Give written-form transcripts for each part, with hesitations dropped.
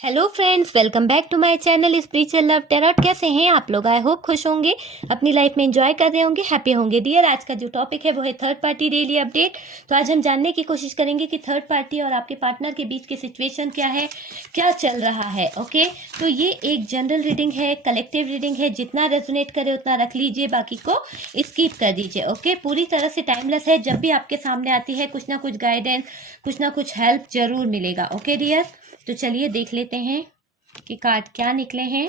Hello friends, welcome back to my channel spiritual love tarot. कैसे हैं आप लोग? आई होप खुश होंगे, अपनी लाइफ में एंजॉय कर रहे होंगे, हैप्पी होंगे। डियर, आज का जो टॉपिक है वो है थर्ड पार्टी डेली अपडेट। तो आज हम जानने की कोशिश करेंगे कि थर्ड पार्टी और आपके पार्टनर के बीच की सिचुएशन क्या है, क्या चल रहा है। ओके, तो ये एक जनरल रीडिंग है, कलेक्टिव रीडिंग है। जितना रेजोनेट करे उतना रख लीजिए, बाकी को स्किप कर दीजिए। ओके, पूरी तरह से टाइमलेस है। जब भी आपके सामने आती है कुछ ना कुछ गाइडेंस, कुछ ना कुछ हेल्प जरूर मिलेगा। ओके डियर, तो चलिए देख लेते हैं कि कार्ड क्या निकले हैं।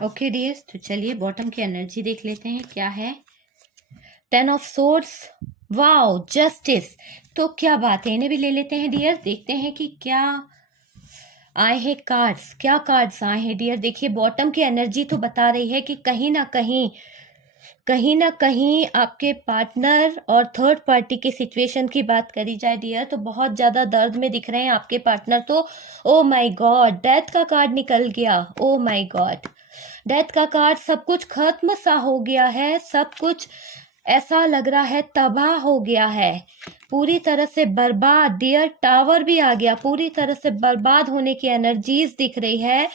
ओके डियर्स, तो चलिए बॉटम की एनर्जी देख लेते हैं क्या है। 10 ऑफ सोर्ड्स, वाओ, जस्टिस। तो क्या बात है, इन्हें भी ले लेते हैं डियर। देखते हैं कि क्या आए हैं कार्ड्स, क्या कार्ड्स आए हैं डियर। देखिए बॉटम की एनर्जी तो बता रही है कि कहीं ना कहीं आपके पार्टनर और थर्ड पार्टी की सिचुएशन की बात करी जाए डियर, तो बहुत ज्यादा दर्द में दिख रहे हैं आपके पार्टनर। तो ओ माय गॉड, डेथ का कार्ड निकल गया। ओ माय गॉड, डेथ का कार्ड। सब कुछ खत्म सा हो गया है, सब कुछ ऐसा लग रहा है तबाह हो गया है, पूरी तरह से बर्बाद। डियर, टावर भी आ गया, पूरी तरह से बर्बाद होने की एनर्जीज दिख रही है।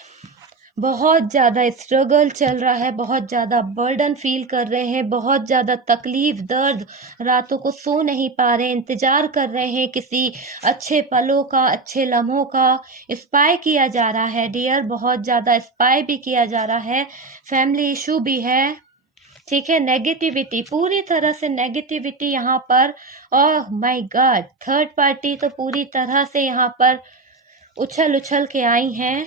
बहुत ज्यादा स्ट्रगल चल रहा है, बहुत ज्यादा बर्डन फील कर रहे हैं, बहुत ज्यादा तकलीफ, दर्द, रातों को सो नहीं पा रहे, इंतजार कर रहे हैं किसी अच्छे पलों का, अच्छे लम्हों का। स्पाई किया जा रहा है डियर, बहुत ज्यादा स्पाई भी किया जा रहा है। फैमिली इशू भी है, ठीक है। नेगेटिविटी, पूरी तरह से नेगेटिविटी यहाँ पर। Oh my God, third party तो पूरी तरह से यहाँ पर उछल उछल के आई हैं।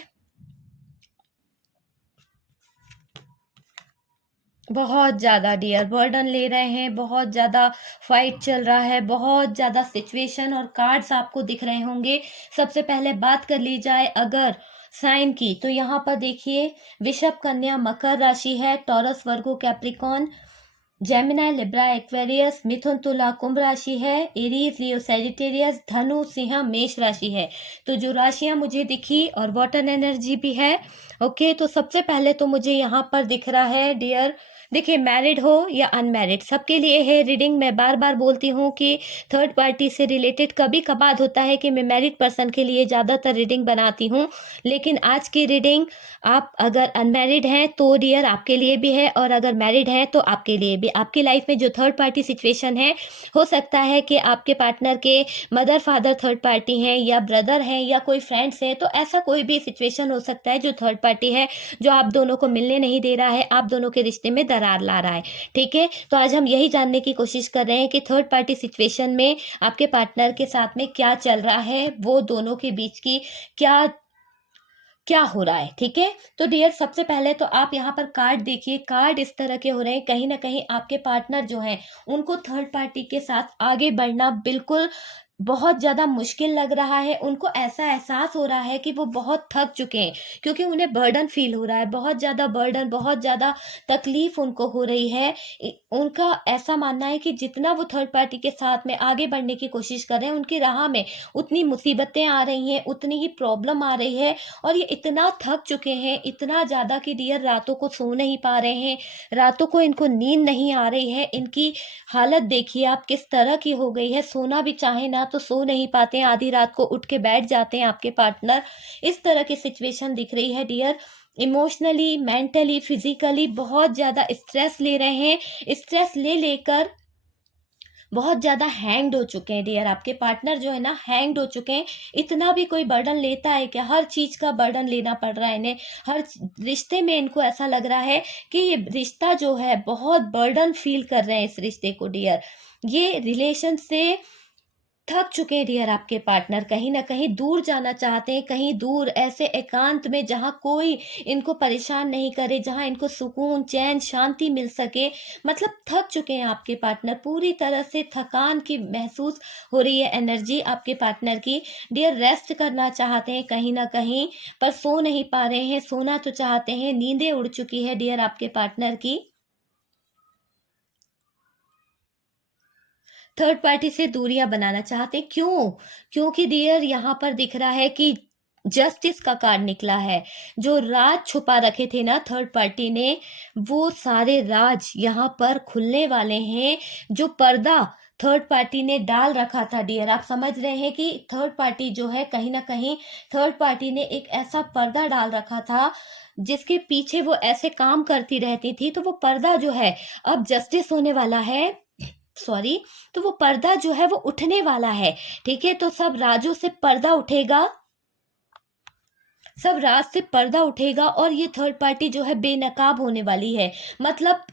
बहुत ज्यादा डियर बर्डन ले रहे हैं, बहुत ज्यादा फाइट चल रहा है, बहुत ज्यादा सिचुएशन और कार्ड्स आपको दिख रहे होंगे। सबसे पहले बात कर ली जाए अगर साइन की, तो यहाँ पर देखिए वृषभ, कन्या, मकर राशि है, टॉरस, वर्गो, कैप्रिकॉन, जेमिनाई, लिब्रा, एक्वेरियस, मिथुन, तुला, कुंभ राशि है, एरीज, लियो, सैजिटेरियस, धनु, सिंह, मेष राशि है। तो जो राशियां मुझे दिखी और वाटर एनर्जी भी है। ओके, तो सबसे पहले तो मुझे यहाँ पर दिख रहा है डियर, देखिए मैरिड हो या अनमैरिड सबके लिए है रीडिंग। मैं बार बार बोलती हूँ कि थर्ड पार्टी से रिलेटेड कभी कभार होता है कि मैं मैरिड पर्सन के लिए ज़्यादातर रीडिंग बनाती हूँ, लेकिन आज की रीडिंग आप अगर अनमैरिड हैं तो डियर आपके लिए भी है, और अगर मैरिड हैं तो आपके लिए भी। आपकी लाइफ में जो थर्ड पार्टी सिचुएशन है, हो सकता है कि आपके पार्टनर के मदर फादर थर्ड पार्टी हैं, या ब्रदर हैं, या कोई फ्रेंड्स हैं। तो ऐसा कोई भी सिचुएशन हो सकता है जो थर्ड पार्टी है, जो आप दोनों को मिलने नहीं दे रहा है, आप दोनों के रिश्ते में दरार ला रहा है। ठीक है, तो आज हम यही जानने की कोशिश कर रहे हैं कि थर्ड पार्टी सिचुएशन में आपके पार्टनर के साथ में क्या चल रहा है, वो दोनों के बीच की क्या क्या हो रहा है। ठीक है, तो डियर सबसे पहले तो आप यहाँ पर कार्ड देखिए। कार्ड इस तरह के हो रहे हैं, कहीं ना कहीं आपके पार्टनर जो हैं उनको थर्ड पार्टी के साथ आगे बढ़ना बिल्कुल बहुत ज्यादा मुश्किल लग रहा है। उनको ऐसा एहसास हो रहा है कि वो बहुत थक चुके हैं, क्योंकि उन्हें बर्डन फील हो रहा है, बहुत ज्यादा बर्डन, बहुत ज्यादा तकलीफ उनको हो रही है। उनका ऐसा मानना है कि जितना वो थर्ड पार्टी के साथ में आगे बढ़ने की कोशिश कर रहे हैं, उनकी राह में उतनी मुसीबतें आ रही हैं, उतनी ही प्रॉब्लम आ रही है, और ये इतना थक चुके हैं, इतना ज्यादा कि डियर रातों को सो नहीं पा रहे हैं, रातों को इनको नींद नहीं आ रही है। इनकी हालत देखिए आप किस तरह की हो गई है, सोना भी चाहे ना तो सो नहीं पाते हैं, आधी रात को उठ के बैठ जाते हैं आपके पार्टनर। इस तरह की सिचुएशन दिख रही है डियर। इमोशनली, मेंटली, फिजिकली बहुत ज्यादा स्ट्रेस ले रहे हैं। स्ट्रेस ले लेकर बहुत ज्यादा हैंग्ड हो चुके हैं डियर। आपके पार्टनर जो है ना, हैंग्ड हो चुके हैं। इतना भी कोई बर्डन लेता है क्या? हर चीज का बर्डन लेना पड़ रहा है इन्हें, हर रिश्ते में इनको ऐसा लग रहा है कि ये रिश्ता जो है बहुत बर्डन फील कर रहे हैं इस रिश्ते को डियर। ये रिलेशन से थक चुके हैं डियर आपके पार्टनर, कहीं न कहीं दूर जाना चाहते हैं, कहीं दूर ऐसे एकांत में जहाँ कोई इनको परेशान नहीं करे, जहाँ इनको सुकून, चैन, शांति मिल सके। मतलब थक चुके हैं आपके पार्टनर, पूरी तरह से थकान की महसूस हो रही है एनर्जी आपके पार्टनर की। डियर रेस्ट करना चाहते हैं कहीं न कहीं, पर सो नहीं पा रहे हैं, सोना तो चाहते हैं, नींदें उड़ चुकी है डियर आपके पार्टनर की। थर्ड पार्टी से दूरियां बनाना चाहते हैं, क्यों? क्योंकि डियर यहाँ पर दिख रहा है कि जस्टिस का कार्ड निकला है। जो राज छुपा रखे थे ना थर्ड पार्टी ने, वो सारे राज यहाँ पर खुलने वाले हैं। जो पर्दा थर्ड पार्टी ने डाल रखा था डियर, आप समझ रहे हैं कि थर्ड पार्टी जो है कहीं ना कहीं थर्ड पार्टी ने एक ऐसा पर्दा डाल रखा था जिसके पीछे वो ऐसे काम करती रहती थी, तो वो पर्दा जो है अब जस्टिस होने वाला है। सॉरी, तो वो पर्दा जो है वो उठने वाला है। ठीक है, तो सब राजों से पर्दा उठेगा, सब राज से पर्दा उठेगा और ये थर्ड पार्टी जो है बेनकाब होने वाली है। मतलब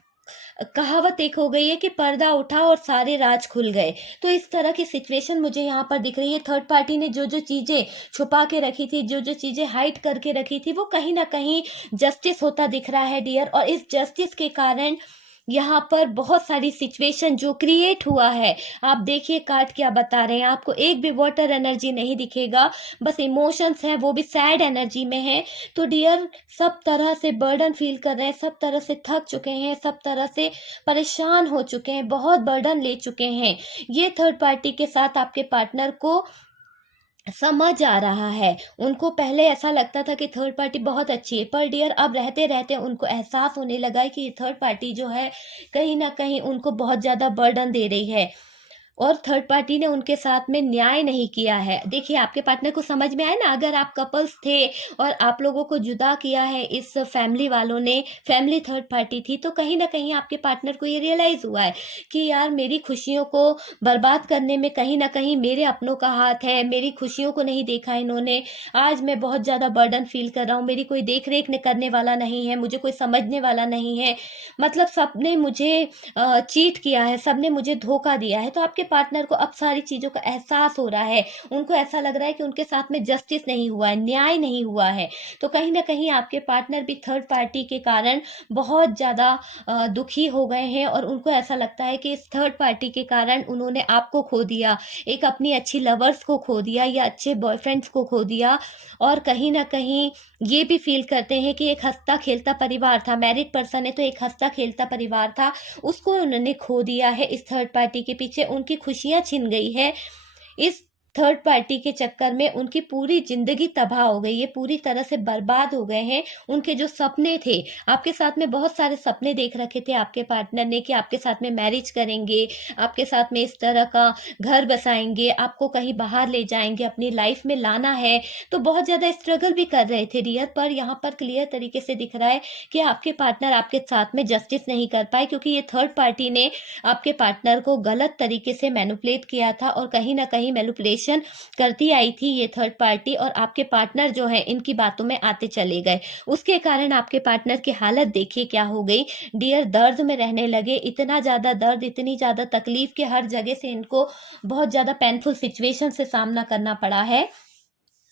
कहावत एक हो गई है कि पर्दा उठा और सारे राज खुल गए। तो इस तरह की सिचुएशन मुझे यहाँ पर दिख रही है। थर्ड पार्टी ने जो जो चीजें छुपा के रखी थी, जो जो चीजें हाइड करके रखी थी, वो कहीं ना कहीं जस्टिस होता दिख रहा है डियर। और इस जस्टिस के कारण यहाँ पर बहुत सारी सिचुएशन जो क्रिएट हुआ है, आप देखिए कार्ड क्या बता रहे हैं। आपको एक भी वाटर एनर्जी नहीं दिखेगा, बस इमोशंस हैं, वो भी सैड एनर्जी में है। तो डियर सब तरह से बर्डन फील कर रहे हैं, सब तरह से थक चुके हैं, सब तरह से परेशान हो चुके हैं, बहुत बर्डन ले चुके हैं। ये थर्ड पार्टी के साथ आपके पार्टनर को समझ आ रहा है। उनको पहले ऐसा लगता था कि थर्ड पार्टी बहुत अच्छी है, पर डियर अब रहते रहते उनको एहसास होने लगा है कि ये थर्ड पार्टी जो है कहीं ना कहीं उनको बहुत ज्यादा बर्डन दे रही है और थर्ड पार्टी ने उनके साथ में न्याय नहीं किया है। देखिए आपके पार्टनर को समझ में आया ना, अगर आप कपल्स थे और आप लोगों को जुदा किया है इस फैमिली वालों ने, फैमिली थर्ड पार्टी थी, तो कहीं ना कहीं आपके पार्टनर को ये रियलाइज हुआ है कि यार मेरी खुशियों को बर्बाद करने में कहीं ना कहीं मेरे अपनों का हाथ है, मेरी खुशियों को नहीं देखा इन्होंने। आज मैं बहुत ज्यादा बर्डन फील कर रहा हूँ, मेरी कोई देख रेख करने वाला नहीं है, मुझे कोई समझने वाला नहीं है। मतलब सबने मुझे चीट किया है, सबने मुझे धोखा दिया है। तो आपके पार्टनर को अब सारी चीजों का एहसास हो रहा है। उनको ऐसा लग रहा है कि उनके साथ में जस्टिस नहीं हुआ है, न्याय नहीं हुआ है। तो कहीं ना कहीं आपके पार्टनर भी थर्ड पार्टी के कारण बहुत ज्यादा दुखी हो गए हैं और उनको ऐसा लगता है कि इस थर्ड पार्टी के कारण उन्होंने आपको खो दिया, एक अपनी अच्छी लवर्स को खो दिया या अच्छे बॉयफ्रेंड्स को खो दिया। और कहीं ना कहीं ये भी फील करते हैं कि एक हंसता खेलता परिवार था, मैरिड पर्सन है तो एक हंसता खेलता परिवार था, उसको उन्होंने खो दिया है इस थर्ड पार्टी के पीछे। उनकी खुशियां छिन गई है इस थर्ड पार्टी के चक्कर में, उनकी पूरी जिंदगी तबाह हो गई है, पूरी तरह से बर्बाद हो गए हैं। उनके जो सपने थे, आपके साथ में बहुत सारे सपने देख रखे थे आपके पार्टनर ने कि आपके साथ में मैरिज करेंगे, आपके साथ में इस तरह का घर बसाएंगे, आपको कहीं बाहर ले जाएंगे, अपनी लाइफ में लाना है। तो बहुत ज्यादा स्ट्रगल भी कर रहे थे डियर, पर यहाँ पर क्लियर तरीके से दिख रहा है कि आपके पार्टनर आपके साथ में जस्टिस नहीं कर पाए, क्योंकि ये थर्ड पार्टी ने आपके पार्टनर को गलत तरीके से मैनिपुलेट किया था और कहीं ना कहीं मैनिपुलेशन करती आई थी ये थर्ड पार्टी। और आपके पार्टनर जो है इनकी बातों में आते चले गए, उसके कारण आपके पार्टनर की हालत देखिए क्या हो गई डियर। दर्द में रहने लगे, इतना ज्यादा दर्द, इतनी ज्यादा तकलीफ के हर जगह से इनको बहुत ज्यादा पेनफुल सिचुएशन से सामना करना पड़ा है।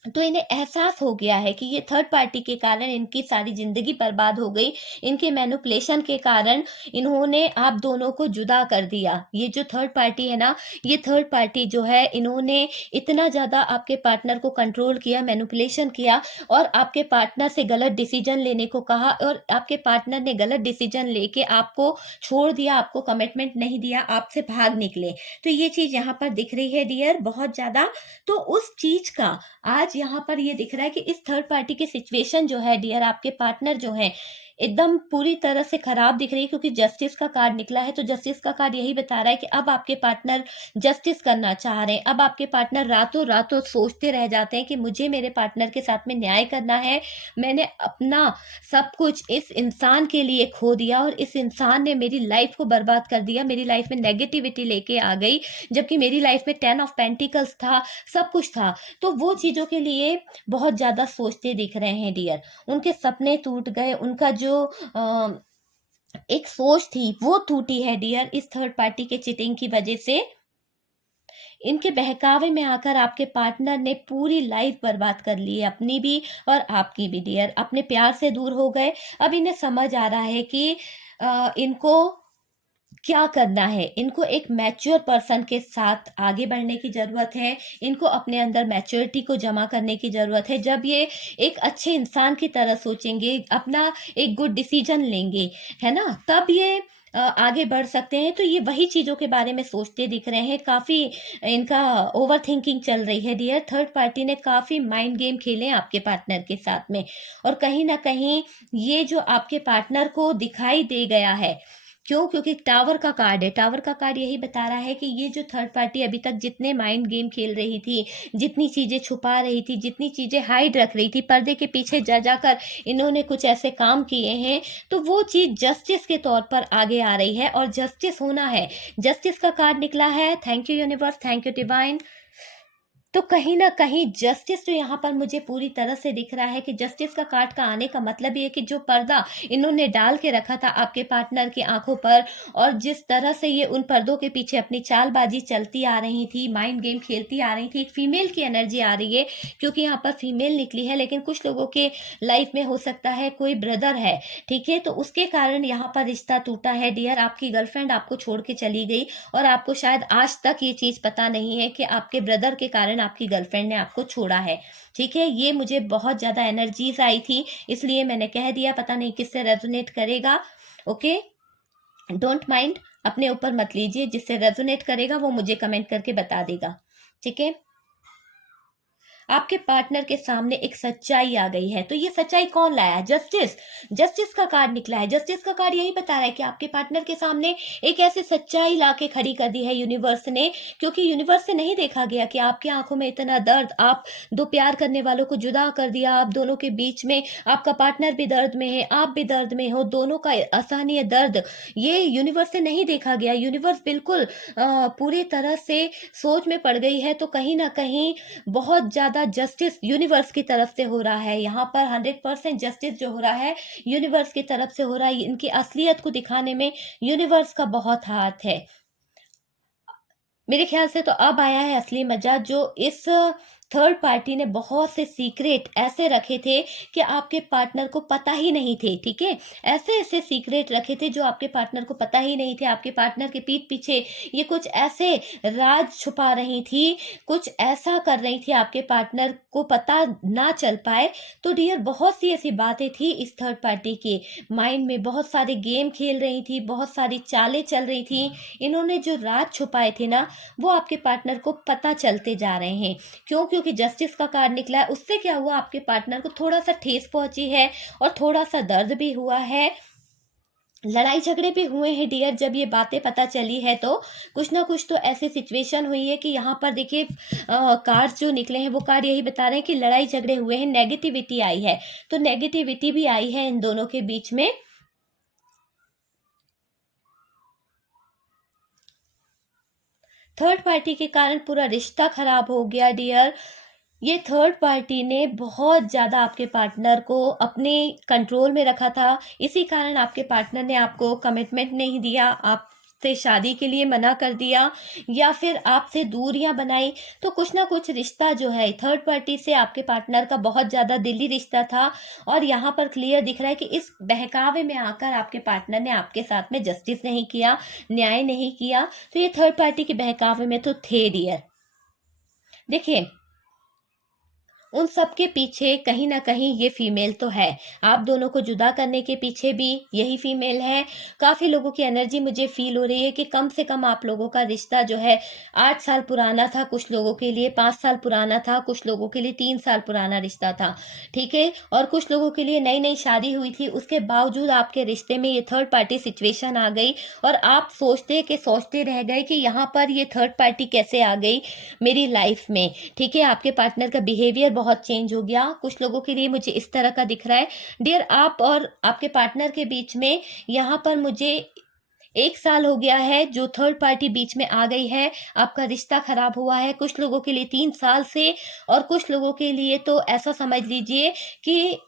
तो इन्हें एहसास हो गया है कि ये थर्ड पार्टी के कारण इनकी सारी जिंदगी बर्बाद हो गई, इनके मैनिपुलेशन के कारण इन्होंने आप दोनों को जुदा कर दिया। ये जो थर्ड पार्टी है ना, ये थर्ड पार्टी जो है इन्होंने इतना ज्यादा आपके पार्टनर को कंट्रोल किया, मैनिपुलेशन किया और आपके पार्टनर से गलत डिसीजन लेने को कहा और आपके पार्टनर ने गलत डिसीजन लेके आपको छोड़ दिया, आपको कमिटमेंट नहीं दिया, आपसे भाग निकले। तो ये चीज यहाँ पर दिख रही है डियर बहुत ज्यादा। तो उस चीज का आज यहाँ पर ये दिख रहा है कि इस थर्ड पार्टी की सिचुएशन जो है डियर, आपके पार्टनर जो है एकदम पूरी तरह से खराब दिख रही है, क्योंकि जस्टिस का कार्ड निकला है। तो जस्टिस का कार्ड यही बता रहा है कि अब आपके पार्टनर जस्टिस करना चाह रहे हैं। अब आपके पार्टनर रातों रातों सोचते रह जाते हैं कि मुझे मेरे पार्टनर के साथ में न्याय करना है, मैंने अपना सब कुछ इस इंसान के लिए खो दिया और इस इंसान ने मेरी लाइफ को बर्बाद कर दिया, मेरी लाइफ में नेगेटिविटी लेके आ गई, जबकि मेरी लाइफ में 10 ऑफ पेंटिकल्स था, सब कुछ था। तो वो चीजों के लिए बहुत ज्यादा सोचते दिख रहे हैं डियर। उनके सपने टूट गए, उनका जो एक सोच थी वो टूटी है डियर इस थर्ड पार्टी के चीटिंग की वजह से। इनके बहकावे में आकर आपके पार्टनर ने पूरी लाइफ बर्बाद कर ली है, अपनी भी और आपकी भी डियर। अपने प्यार से दूर हो गए। अब इन्हें समझ आ रहा है कि इनको क्या करना है। इनको एक मैच्योर पर्सन के साथ आगे बढ़ने की ज़रूरत है। इनको अपने अंदर मैच्योरिटी को जमा करने की ज़रूरत है। जब ये एक अच्छे इंसान की तरह सोचेंगे, अपना एक गुड डिसीजन लेंगे, है ना, तब ये आगे बढ़ सकते हैं। तो ये वही चीज़ों के बारे में सोचते दिख रहे हैं। काफ़ी इनका ओवर थिंकिंग चल रही है डियर। थर्ड पार्टी ने काफ़ी माइंड गेम खेले हैं आपके पार्टनर के साथ में, और कहीं ना कहीं ये जो आपके पार्टनर को दिखाई दे गया है, क्यों? क्योंकि टावर का कार्ड है। टावर का कार्ड यही बता रहा है कि ये जो थर्ड पार्टी अभी तक जितने माइंड गेम खेल रही थी, जितनी चीजें छुपा रही थी, जितनी चीजें हाइड रख रही थी, पर्दे के पीछे जा जाकर इन्होंने कुछ ऐसे काम किए हैं, तो वो चीज जस्टिस के तौर पर आगे आ रही है और जस्टिस होना है। जस्टिस का कार्ड निकला है। Thank you universe, thank you divine. तो कहीं ना कहीं जस्टिस जो यहाँ पर मुझे पूरी तरह से दिख रहा है कि जस्टिस का कार्ड का आने का मतलब ये है कि जो पर्दा इन्होंने डाल के रखा था आपके पार्टनर की आंखों पर, और जिस तरह से ये उन पर्दों के पीछे अपनी चालबाजी चलती आ रही थी, माइंड गेम खेलती आ रही थी, एक फीमेल की एनर्जी आ रही है क्योंकि यहाँ पर फीमेल निकली है। लेकिन कुछ लोगों के लाइफ में हो सकता है कोई ब्रदर है, ठीक है, तो उसके कारण यहाँ पर रिश्ता टूटा है डियर। आपकी गर्लफ्रेंड आपको छोड़ के चली गई और आपको शायद आज तक ये चीज पता नहीं है कि आपके ब्रदर के कारण आपकी गर्लफ्रेंड ने आपको छोड़ा है, ठीक है। ये मुझे बहुत ज्यादा एनर्जीज आई थी, इसलिए मैंने कह दिया। पता नहीं किससे रेजोनेट करेगा, ओके, डोंट माइंड, अपने ऊपर मत लीजिए। जिससे रेजोनेट करेगा वो मुझे कमेंट करके बता देगा, ठीक है। आपके पार्टनर के सामने एक सच्चाई आ गई है। तो ये सच्चाई कौन लाया है? जस्टिस। जस्टिस का कार्ड निकला है। जस्टिस का कार्ड यही बता रहा है कि आपके पार्टनर के सामने एक ऐसी सच्चाई लाके खड़ी कर दी है यूनिवर्स ने, क्योंकि यूनिवर्स से नहीं देखा गया कि आपकी आंखों में इतना दर्द, आप दो प्यार करने वालों को जुदा कर दिया, आप दोनों के बीच में आपका पार्टनर भी दर्द में है, आप भी दर्द में हो, दोनों का असहनीय दर्द, ये यूनिवर्स से नहीं देखा गया। यूनिवर्स बिल्कुल पूरी तरह से सोच में पड़ गई है। तो कहीं ना कहीं बहुत ज्यादा जस्टिस यूनिवर्स की तरफ से हो रहा है। यहाँ पर 100% जस्टिस जो हो रहा है यूनिवर्स की तरफ से हो रहा है। इनकी असलियत को दिखाने में यूनिवर्स का बहुत हाथ है। मेरे ख्याल से तो अब आया है असली मजा। जो इस थर्ड पार्टी ने बहुत से सीक्रेट ऐसे रखे थे कि आपके पार्टनर को पता ही नहीं थे, ठीक है। ऐसे ऐसे सीक्रेट रखे थे जो आपके पार्टनर को पता ही नहीं थे। आपके पार्टनर के पीठ पीछे ये कुछ ऐसे राज छुपा रही थी, कुछ ऐसा कर रही थी आपके पार्टनर को पता ना चल पाए। तो डियर, बहुत सी ऐसी बातें थी इस थर्ड पार्टी के माइंड में, बहुत सारे गेम खेल रही थी, बहुत सारी चालें चल रही थी। इन्होंने जो राज छुपाए थे ना, वो आपके पार्टनर को पता चलते जा रहे हैं। क्यों? क्योंकि जस्टिस का कार्ड निकला है। उससे क्या हुआ, आपके पार्टनर को थोड़ा सा ठेस पहुंची है और थोड़ा सा दर्द भी हुआ है, लड़ाई झगड़े भी हुए हैं डियर। जब ये बातें पता चली है तो कुछ ना कुछ तो ऐसी सिचुएशन हुई है कि यहाँ पर देखिए कार्ड्स जो निकले हैं वो कार्ड यही बता रहे हैं कि लड़ाई झगड़े हुए हैं, नेगेटिविटी आई है। तो नेगेटिविटी भी आई है इन दोनों के बीच में। थर्ड पार्टी के कारण पूरा रिश्ता खराब हो गया डियर। ये थर्ड पार्टी ने बहुत ज़्यादा आपके पार्टनर को अपने कंट्रोल में रखा था। इसी कारण आपके पार्टनर ने आपको कमिटमेंट नहीं दिया, आपसे शादी के लिए मना कर दिया, या फिर आपसे दूरियां बनाई। तो कुछ ना कुछ रिश्ता जो है थर्ड पार्टी से आपके पार्टनर का बहुत ज़्यादा दिली रिश्ता था। और यहाँ पर क्लियर दिख रहा है कि इस बहकावे में आकर आपके पार्टनर ने आपके साथ में जस्टिस नहीं किया, न्याय नहीं किया। तो ये थर्ड पार्टी के बहकावे में तो थे डियर। देखिए, उन सब के पीछे कहीं ना कहीं ये फीमेल तो है। आप दोनों को जुदा करने के पीछे भी यही फीमेल है। काफी लोगों की एनर्जी मुझे फील हो रही है कि कम से कम आप लोगों का रिश्ता जो है 8 साल पुराना था, कुछ लोगों के लिए 5 साल पुराना था, कुछ लोगों के लिए 3 साल पुराना रिश्ता था, ठीक है। और कुछ लोगों के लिए नई नई शादी हुई थी, उसके बावजूद आपके रिश्ते में ये थर्ड पार्टी सिचुएशन आ गई और आप सोचते रह गए कि यहाँ पर ये थर्ड पार्टी कैसे आ गई मेरी लाइफ में, ठीक है। आपके पार्टनर का बिहेवियर बहुत चेंज हो गया। कुछ लोगों के लिए मुझे इस तरह का दिख रहा है डियर। आप और आपके पार्टनर के बीच में यहाँ पर मुझे 1 साल हो गया है जो थर्ड पार्टी बीच में आ गई है। आपका रिश्ता खराब हुआ है, कुछ लोगों के लिए 3 साल से, और कुछ लोगों के लिए तो ऐसा समझ लीजिए कि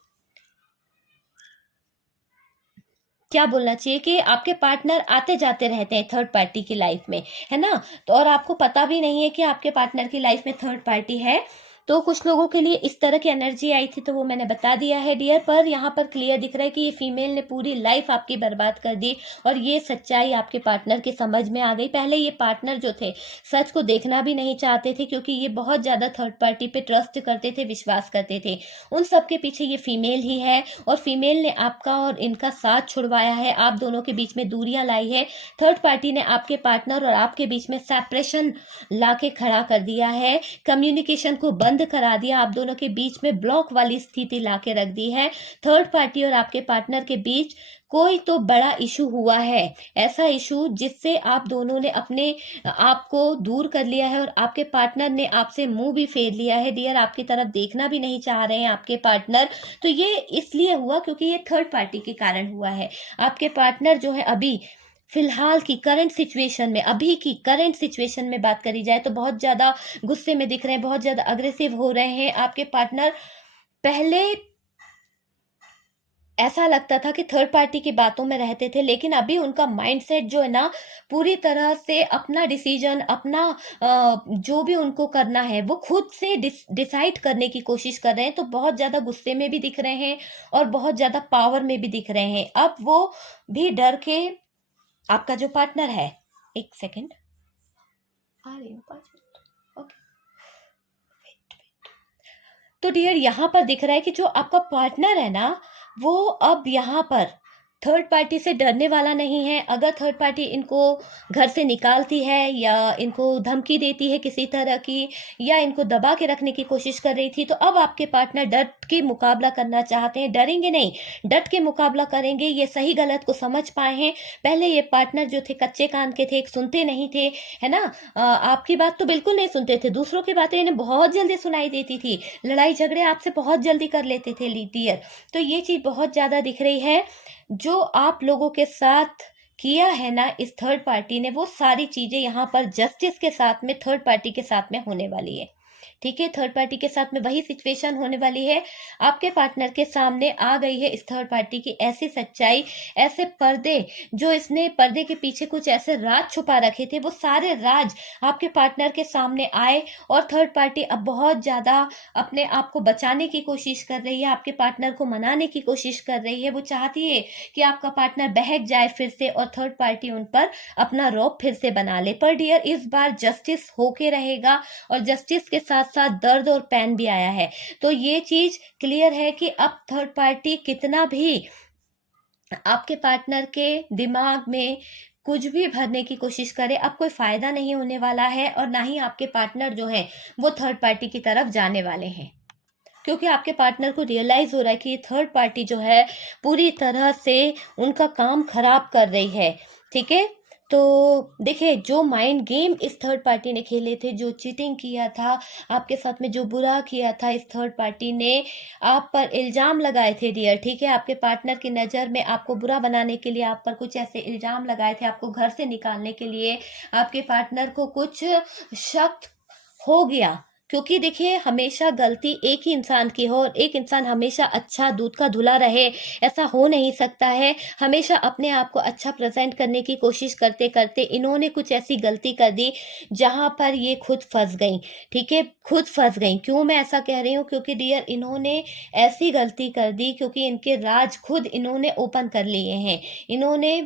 क्या बोलना चाहिए कि आपके पार्टनर आते जाते रहते हैं थर्ड पार्टी की लाइफ में, है ना? तो और आपको पता भी नहीं है कि आपके पार्टनर की लाइफ में थर्ड पार्टी है। तो कुछ लोगों के लिए इस तरह की एनर्जी आई थी, तो वो मैंने बता दिया है डियर। पर यहाँ पर क्लियर दिख रहा है कि ये फीमेल ने पूरी लाइफ आपकी बर्बाद कर दी, और ये सच्चाई आपके पार्टनर की समझ में आ गई। पहले ये पार्टनर जो थे सच को देखना भी नहीं चाहते थे, क्योंकि ये बहुत ज़्यादा थर्ड पार्टी पे ट्रस्ट करते थे, विश्वास करते थे। उन सब के पीछे ये फीमेल ही है, और फीमेल ने आपका और इनका साथ छुड़वाया है, आप दोनों के बीच में दूरियां लाई है। थर्ड पार्टी ने आपके पार्टनर और आपके बीच में सेपरेशन ला के खड़ा कर दिया है, कम्युनिकेशन को बंद करा दिया, आप दोनों के बीच में ब्लॉक वाली स्थिति ला के रख दी है। थर्ड पार्टी और आपके पार्टनर के बीच कोई तो बड़ा इशू हुआ है, ऐसा इशू जिससे आप दोनों ने अपने आप को दूर कर लिया है, और आपके पार्टनर ने आपसे मुंह भी फेर लिया है डियर, आपकी तरफ देखना भी नहीं चाह रहे हैं आपके पार्टनर। तो ये इसलिए हुआ क्योंकि ये थर्ड पार्टी के कारण हुआ है। आपके पार्टनर जो है अभी फिलहाल की करंट सिचुएशन में, अभी की करंट सिचुएशन में बात करी जाए तो बहुत ज्यादा गुस्से में दिख रहे हैं, बहुत ज्यादा अग्रेसिव हो रहे हैं आपके पार्टनर। पहले ऐसा लगता था कि थर्ड पार्टी की बातों में रहते थे, लेकिन अभी उनका माइंडसेट जो है ना, पूरी तरह से अपना डिसीजन, अपना जो भी उनको करना है वो खुद से डिसाइड करने की कोशिश कर रहे हैं। तो बहुत ज्यादा गुस्से में भी दिख रहे हैं और बहुत ज्यादा पावर में भी दिख रहे हैं। अब वो भी डर के, आपका जो पार्टनर है, एक सेकेंड आ रही हूँ, 5 मिनट, ओके। तो डियर यहाँ पर दिख रहा है कि जो आपका पार्टनर है ना, वो अब यहाँ पर थर्ड पार्टी से डरने वाला नहीं है। अगर थर्ड पार्टी इनको घर से निकालती है या इनको धमकी देती है किसी तरह की, या इनको दबा के रखने की कोशिश कर रही थी, तो अब आपके पार्टनर डट के मुकाबला करना चाहते हैं। डरेंगे नहीं, डट के मुकाबला करेंगे। ये सही गलत को समझ पाए हैं। पहले ये पार्टनर जो थे कच्चे कान के थे, सुनते नहीं थे, है ना? आपकी बात तो बिल्कुल नहीं सुनते थे, दूसरों की बातें इन्हें बहुत जल्दी सुनाई देती थी, लड़ाई झगड़े आपसे बहुत जल्दी कर लेते थे डियर। तो ये चीज बहुत ज्यादा दिख रही है। जो आप लोगों के साथ किया है ना इस थर्ड पार्टी ने, वो सारी चीजें यहाँ पर जस्टिस के साथ में थर्ड पार्टी के साथ में होने वाली है। ठीक है, थर्ड पार्टी के साथ में वही सिचुएशन होने वाली है। आपके पार्टनर के सामने आ गई है इस थर्ड पार्टी की ऐसी सच्चाई, ऐसे पर्दे, जो इसने पर्दे के पीछे कुछ ऐसे राज छुपा रखे थे, वो सारे राज आपके पार्टनर के सामने आए। और थर्ड पार्टी अब बहुत ज्यादा अपने आप को बचाने की कोशिश कर रही है, आपके पार्टनर को मनाने की कोशिश कर रही है। वो चाहती है कि आपका पार्टनर बहक जाए फिर से, और थर्ड पार्टी उन पर अपना रौब फिर से बना ले। पर डियर, इस बार जस्टिस होके रहेगा, और जस्टिस के साथ साथ दर्द और पैन भी आया है। तो ये चीज क्लियर है कि अब थर्ड पार्टी कितना भी आपके पार्टनर के दिमाग में कुछ भी भरने की कोशिश करे, अब कोई फायदा नहीं होने वाला है, और ना ही आपके पार्टनर जो है वो थर्ड पार्टी की तरफ जाने वाले हैं। क्योंकि आपके पार्टनर को रियलाइज हो रहा है कि ये थर्ड पार्टी जो है पूरी तरह से उनका काम खराब कर रही है। ठीक है, तो देखिए, जो माइंड गेम इस थर्ड पार्टी ने खेले थे, जो चीटिंग किया था आपके साथ में, जो बुरा किया था इस थर्ड पार्टी ने, आप पर इल्जाम लगाए थे डियर। ठीक है, आपके पार्टनर की नज़र में आपको बुरा बनाने के लिए आप पर कुछ ऐसे इल्जाम लगाए थे, आपको घर से निकालने के लिए आपके पार्टनर को कुछ शक हो गया। क्योंकि देखिए, हमेशा गलती एक ही इंसान की हो और एक इंसान हमेशा अच्छा दूध का धुला रहे, ऐसा हो नहीं सकता है। हमेशा अपने आप को अच्छा प्रेजेंट करने की कोशिश करते करते इन्होंने कुछ ऐसी गलती कर दी जहां पर ये खुद फंस गई। ठीक है, खुद फंस गई। क्यों मैं ऐसा कह रही हूँ? क्योंकि डियर, इन्होंने ऐसी गलती कर दी क्योंकि इनके राज खुद इन्होंने ओपन कर लिए हैं। इन्होंने,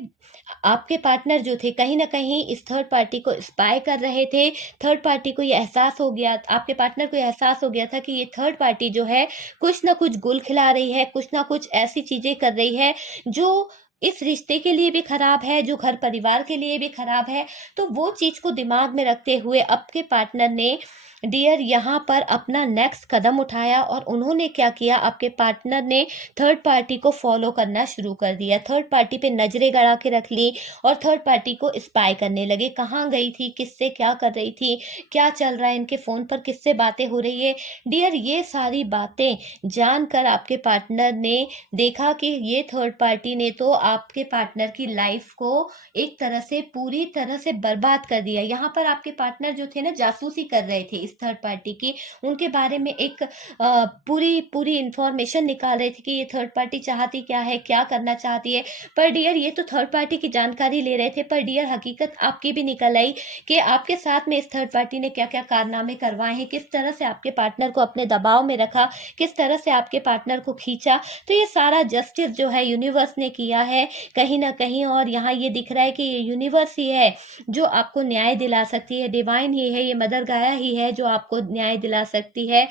आपके पार्टनर जो थे, कहीं ना कहीं इस थर्ड पार्टी को स्पाई कर रहे थे। थर्ड पार्टी को ये एहसास हो गया, आपके पार्टनर को एहसास हो गया था कि ये थर्ड पार्टी जो है कुछ ना कुछ गुल खिला रही है, कुछ ना कुछ ऐसी चीजें कर रही है जो इस रिश्ते के लिए भी खराब है, जो घर परिवार के लिए भी खराब है। तो वो चीज को दिमाग में रखते हुए आपके पार्टनर ने डियर यहाँ पर अपना नेक्स्ट कदम उठाया, और उन्होंने क्या किया, आपके पार्टनर ने थर्ड पार्टी को फॉलो करना शुरू कर दिया। थर्ड पार्टी पे नजरें गड़ा के रख ली और थर्ड पार्टी को स्पाई करने लगे। कहाँ गई थी, किससे क्या कर रही थी, क्या चल रहा है इनके फोन पर, किससे बातें हो रही है। डियर, ये सारी बातें जानकर आपके पार्टनर ने देखा कि ये थर्ड पार्टी ने तो आपके पार्टनर की लाइफ को एक तरह से पूरी तरह से बर्बाद कर दिया। यहाँ पर आपके पार्टनर जो थे ना, जासूसी कर रहे थे इस थर्ड पार्टी की, उनके बारे में एक पूरी पूरी इंफॉर्मेशन निकाल रहे थे कि ये थर्ड पार्टी चाहती क्या है, क्या करना चाहती है। पर डियर, ये तो थर्ड पार्टी की जानकारी ले रहे थे, पर डियर हकीकत आपकी भी निकल आई कि आपके साथ में इस थर्ड पार्टी ने क्या क्या कारनामे करवाए हैं, किस तरह से आपके पार्टनर को अपने दबाव में रखा, किस तरह से आपके पार्टनर को खींचा। तो ये सारा जस्टिस जो है यूनिवर्स ने किया है कहीं ना कहीं, और यहाँ ये दिख रहा है कि ये यूनिवर्स ही है जो आपको न्याय दिला सकती है, डिवाइन ही है, ये मदर गाया ही है जो आपको न्याय दिला सकती है।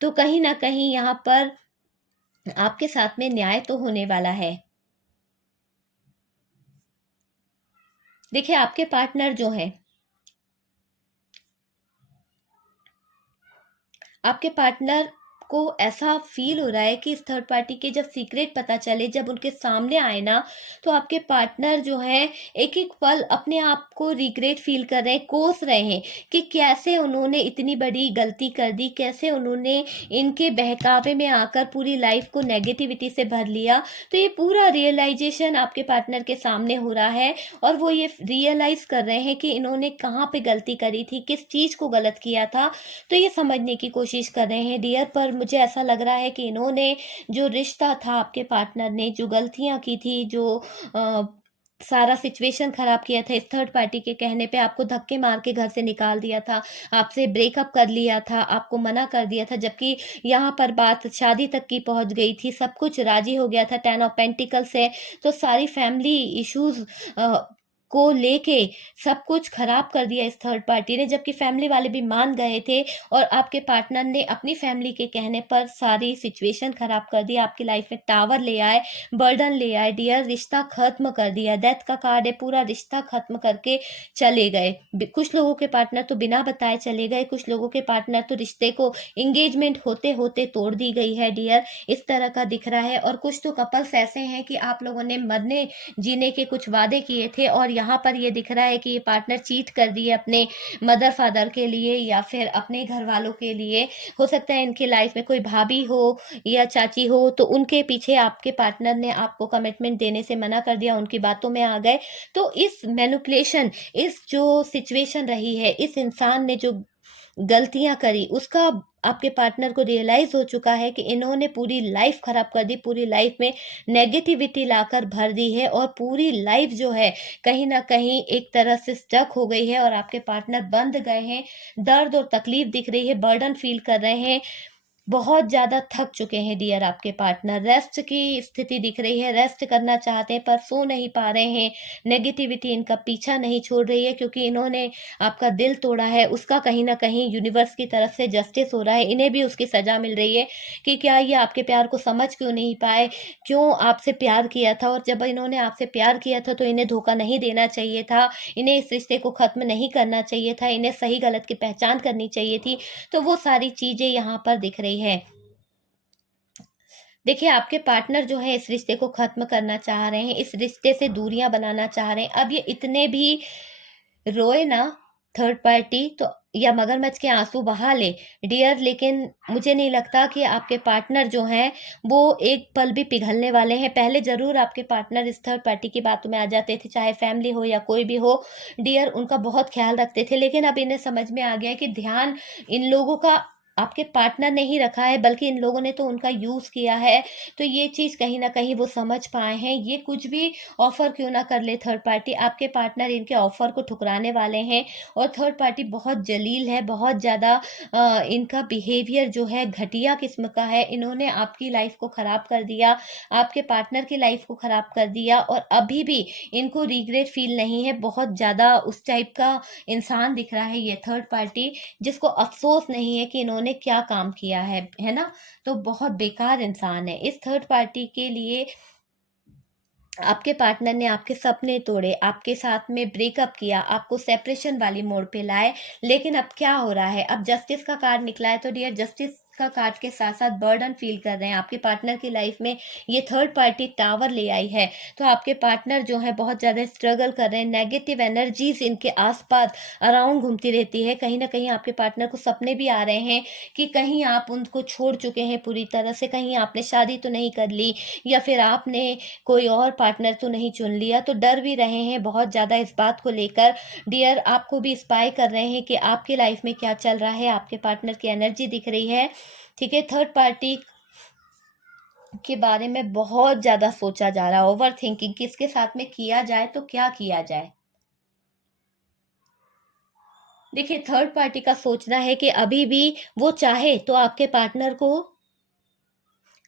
तो कहीं ना कहीं यहाँ पर आपके साथ में न्याय तो होने वाला है। देखिए, आपके पार्टनर जो है, आपके पार्टनर को ऐसा फील हो रहा है कि इस थर्ड पार्टी के जब सीक्रेट पता चले, जब उनके सामने आए ना, तो आपके पार्टनर जो है एक एक पल अपने आप को रिग्रेट फील कर रहे हैं, कोस रहे हैं कि कैसे उन्होंने इतनी बड़ी गलती कर दी, कैसे उन्होंने इनके बहकावे में आकर पूरी लाइफ को नेगेटिविटी से भर लिया। तो ये पूरा रियलाइजेशन आपके पार्टनर के सामने हो रहा है, और वो ये रियलाइज कर रहे हैं कि इन्होंने कहाँ पे गलती करी थी, किस चीज को गलत किया था। तो ये समझने की कोशिश कर रहे हैं डियर। पर मुझे ऐसा लग रहा है कि इन्होंने जो रिश्ता था, आपके पार्टनर ने जो गलतियां की थी, जो सारा सिचुएशन खराब किया था, इस थर्ड पार्टी के कहने पे आपको धक्के मार के घर से निकाल दिया था, आपसे ब्रेकअप कर लिया था, आपको मना कर दिया था, जबकि यहाँ पर बात शादी तक की पहुंच गई थी, सब कुछ राजी हो गया था 10 ऑफ पेंटिकल्स से। तो सारी फैमिली इश्यूज को लेके सब कुछ खराब कर दिया इस थर्ड पार्टी ने, जबकि फैमिली वाले भी मान गए थे, और आपके पार्टनर ने अपनी फैमिली के कहने पर सारी सिचुएशन खराब कर दी, आपकी लाइफ में टावर ले आए, बर्डन ले आए डियर, रिश्ता खत्म कर दिया। डेथ का कार्ड है, पूरा रिश्ता खत्म करके चले गए। कुछ लोगों के पार्टनर तो बिना बताए चले गए, कुछ लोगों के पार्टनर तो रिश्ते को एंगेजमेंट होते होते तोड़ दी गई है डियर, इस तरह का दिख रहा है। और कुछ तो कपल्स ऐसे हैं कि आप लोगों ने मरने जीने के कुछ वादे किए थे, और यहाँ पर ये दिख रहा है कि ये पार्टनर चीट कर दिए अपने मदर फादर के लिए या फिर अपने घर वालों के लिए। हो सकता है इनकी लाइफ में कोई भाभी हो या चाची हो, तो उनके पीछे आपके पार्टनर ने आपको कमिटमेंट देने से मना कर दिया, उनकी बातों में आ गए। तो इस मैनिपुलेशन, इस जो सिचुएशन रही है, इस इंसान ने जो गलतियां करी, उसका आपके पार्टनर को रियलाइज हो चुका है कि इन्होंने पूरी लाइफ खराब कर दी, पूरी लाइफ में नेगेटिविटी लाकर भर दी है, और पूरी लाइफ जो है कहीं ना कहीं एक तरह से स्टक हो गई है, और आपके पार्टनर बंध गए हैं, दर्द और तकलीफ दिख रही है, बर्डन फील कर रहे हैं, बहुत ज्यादा थक चुके हैं डियर आपके पार्टनर। रेस्ट की स्थिति दिख रही है, रेस्ट करना चाहते हैं पर सो नहीं पा रहे हैं, नेगेटिविटी इनका पीछा नहीं छोड़ रही है, क्योंकि इन्होंने आपका दिल तोड़ा है, उसका कहीं ना कहीं यूनिवर्स की तरफ से जस्टिस हो रहा है, इन्हें भी उसकी सजा मिल रही है कि क्या ये आपके प्यार को समझ क्यों नहीं पाए, क्यों आपसे प्यार किया था, और जब इन्होंने आपसे प्यार किया था तो इन्हें धोखा नहीं देना चाहिए था, इन्हें इस रिश्ते को खत्म नहीं करना चाहिए था, इन्हें सही गलत की पहचान करनी चाहिए थी। तो वो सारी चीजें यहाँ पर दिख रही है। देखिए, आपके पार्टनर जो है इस रिश्ते को खत्म करना चाह रहे हैं, इस रिश्ते से दूरियां बनाना चाह रहे हैं। अब ये इतने भी रोए ना थर्ड पार्टी तो, या मगरमच्छ के आंसू बहा ले डियर, लेकिन मुझे नहीं लगता कि आपके पार्टनर जो हैं वो एक पल भी पिघलने वाले हैं। पहले जरूर आपके पार्टनर इस थर्ड पार्टी की बातों में आ जाते थे, चाहे फैमिली हो या कोई भी हो डियर, उनका बहुत ख्याल रखते थे, लेकिन अब इन्हें समझ में आ गया है कि ध्यान इन लोगों का आपके पार्टनर ने ही रखा है, बल्कि इन लोगों ने तो उनका यूज किया है। तो ये चीज कहीं ना कहीं वो समझ पाए हैं। ये कुछ भी ऑफर क्यों ना कर ले थर्ड पार्टी, आपके पार्टनर इनके ऑफर को ठुकराने वाले हैं। और थर्ड पार्टी बहुत जलील है, बहुत ज्यादा इनका बिहेवियर जो है घटिया किस्म का है। इन्होंने आपकी लाइफ को खराब कर दिया, आपके पार्टनर की लाइफ को खराब कर दिया, और अभी भी इनको रिग्रेट फील नहीं है। बहुत ज्यादा उस टाइप का इंसान दिख रहा है ये थर्ड पार्टी, जिसको अफसोस नहीं है कि इन्होंने क्या काम किया है ना। तो बहुत बेकार इंसान है। इस थर्ड पार्टी के लिए आपके पार्टनर ने आपके सपने तोड़े, आपके साथ में ब्रेकअप किया, आपको सेपरेशन वाली मोड़ पे लाए, लेकिन अब क्या हो रहा है, अब जस्टिस का कार्ड निकला है। तो डियर, जस्टिस का कार्ड के साथ साथ बर्डन फील कर रहे हैं। आपके पार्टनर की लाइफ में ये थर्ड पार्टी टावर ले आई है, तो आपके पार्टनर जो है बहुत ज़्यादा स्ट्रगल कर रहे हैं। नेगेटिव एनर्जीज इनके आसपास अराउंड घूमती रहती है। कहीं ना कहीं आपके पार्टनर को सपने भी आ रहे हैं कि कहीं आप उनको छोड़ चुके हैं पूरी तरह से, कहीं आपने शादी तो नहीं कर ली या फिर आपने कोई और पार्टनर तो नहीं चुन लिया। तो डर भी रहे हैं बहुत ज़्यादा इस बात को लेकर। डियर आपको भी स्पाई कर रहे हैं कि आपके लाइफ में क्या चल रहा है। आपके पार्टनर की एनर्जी दिख रही है, ठीक है। थर्ड पार्टी के बारे में बहुत ज़्यादा सोचा जा रहा है, ओवर थिंकिंग, किसके साथ में किया जाए तो क्या किया जाए। देखिए थर्ड पार्टी का सोचना है कि अभी भी वो चाहे तो आपके पार्टनर को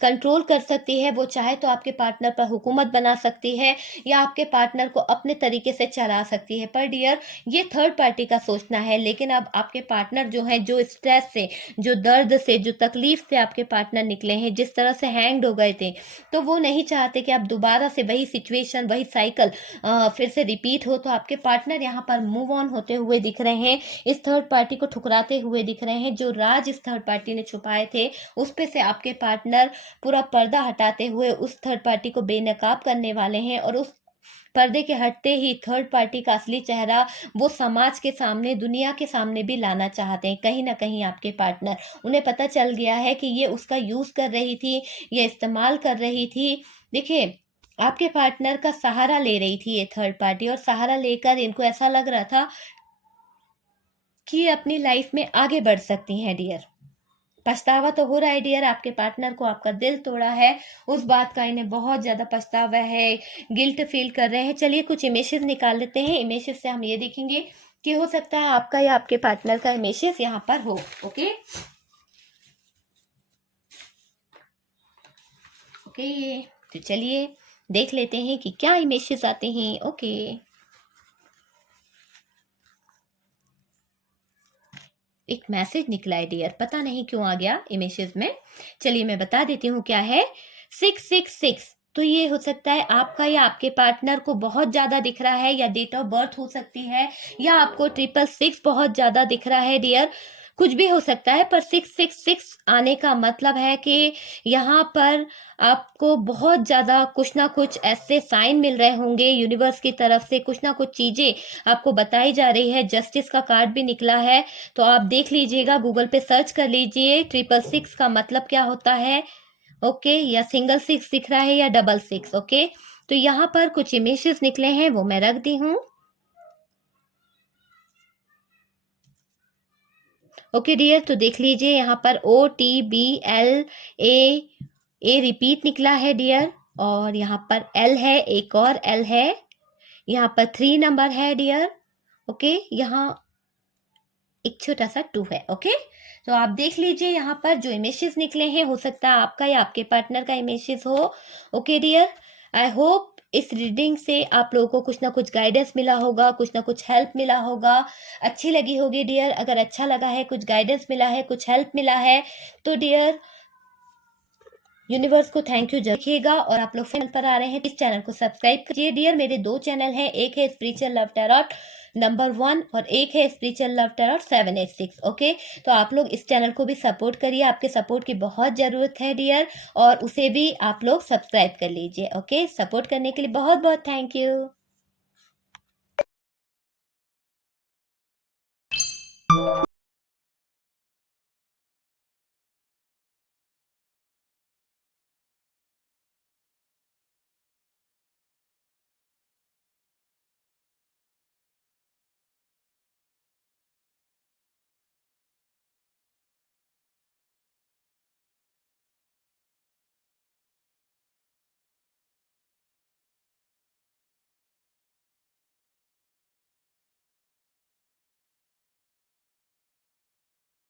कंट्रोल कर सकती है, वो चाहे तो आपके पार्टनर पर हुकूमत बना सकती है या आपके पार्टनर को अपने तरीके से चला सकती है। पर डियर ये थर्ड पार्टी का सोचना है, लेकिन अब आपके पार्टनर जो है, जो स्ट्रेस से, जो दर्द से, जो तकलीफ से आपके पार्टनर निकले हैं, जिस तरह से हैंग्ड हो गए थे, तो वो नहीं चाहते कि आप दोबारा से वही सिचुएशन, वही साइकिल फिर से रिपीट हो। तो आपके पार्टनर यहाँ पर मूव ऑन होते हुए दिख रहे हैं, इस थर्ड पार्टी को ठुकराते हुए दिख रहे हैं। जो राज इस थर्ड पार्टी ने छुपाए थे उस पे से आपके पार्टनर पूरा पर्दा हटाते हुए उस थर्ड पार्टी को बेनकाब करने वाले हैं, और उस पर्दे के हटते ही थर्ड पार्टी का असली चेहरा वो समाज के सामने, दुनिया के सामने भी लाना चाहते हैं। कहीं ना कहीं आपके पार्टनर, उन्हें पता चल गया है कि ये उसका यूज कर रही थी, ये इस्तेमाल कर रही थी। देखिए आपके पार्टनर का सहारा ले रही थी ये थर्ड पार्टी, और सहारा लेकर इनको ऐसा लग रहा था कि ये अपनी लाइफ में आगे बढ़ सकती हैं। डियर पछतावा तो हो रहा है डियर, आपके पार्टनर को आपका दिल तोड़ा है, उस बात का इन्हें बहुत ज्यादा पछतावा है, गिल्ट फील कर रहे हैं। चलिए कुछ इमेजेस निकाल लेते हैं। इमेजेस से हम ये देखेंगे कि हो सकता है आपका या आपके पार्टनर का इमेजेस यहाँ पर हो। ओके ओके, तो चलिए देख लेते हैं कि क्या इमेजेस आते हैं। ओके एक मैसेज निकला है डियर, पता नहीं क्यों आ गया इमेजेस में। चलिए मैं बता देती हूँ क्या है। 666, तो ये हो सकता है आपका या आपके पार्टनर को बहुत ज्यादा दिख रहा है, या डेट ऑफ बर्थ हो सकती है, या आपको 666 बहुत ज्यादा दिख रहा है डियर, कुछ भी हो सकता है। पर 666 आने का मतलब है कि यहाँ पर आपको बहुत ज्यादा कुछ ना कुछ ऐसे साइन मिल रहे होंगे यूनिवर्स की तरफ से, कुछ ना कुछ चीजें आपको बताई जा रही है। जस्टिस का कार्ड भी निकला है, तो आप देख लीजिएगा, गूगल पे सर्च कर लीजिए 666 का मतलब क्या होता है। ओके, या सिंगल 6 दिख रहा है या डबल 6। ओके, तो यहाँ पर कुछ इमेजेस निकले हैं, वो मैं रख दी हूँ। ओके डियर, तो देख लीजिए यहाँ पर OTBLA रिपीट निकला है डियर, और यहाँ पर L है, एक और L है, यहाँ पर 3 नंबर है डियर। ओके, यहाँ एक छोटा सा 2 है। ओके, तो आप देख लीजिए यहाँ पर जो इमेजेस निकले हैं, हो सकता है आपका या आपके पार्टनर का इमेजेस हो। ओके डियर, आई होप इस रीडिंग से आप लोगों को कुछ ना कुछ गाइडेंस मिला होगा, कुछ ना कुछ हेल्प मिला होगा, अच्छी लगी होगी डियर। अगर अच्छा लगा है, कुछ गाइडेंस मिला है, कुछ हेल्प मिला है, तो डियर यूनिवर्स को थैंक यू रखिएगा। और आप लोग चैनल पर आ रहे हैं, इस चैनल को सब्सक्राइब करिए डियर। मेरे 2 चैनल हैं, एक है स्पिरिचुअल लव टैरोट नंबर 1 और एक है स्पिरिचुअल लव टैरोट 786। ओके, तो आप लोग इस चैनल को भी सपोर्ट करिए, आपके सपोर्ट की बहुत जरूरत है डियर, और उसे भी आप लोग सब्सक्राइब कर लीजिए। ओके, सपोर्ट करने के लिए बहुत बहुत थैंक यू।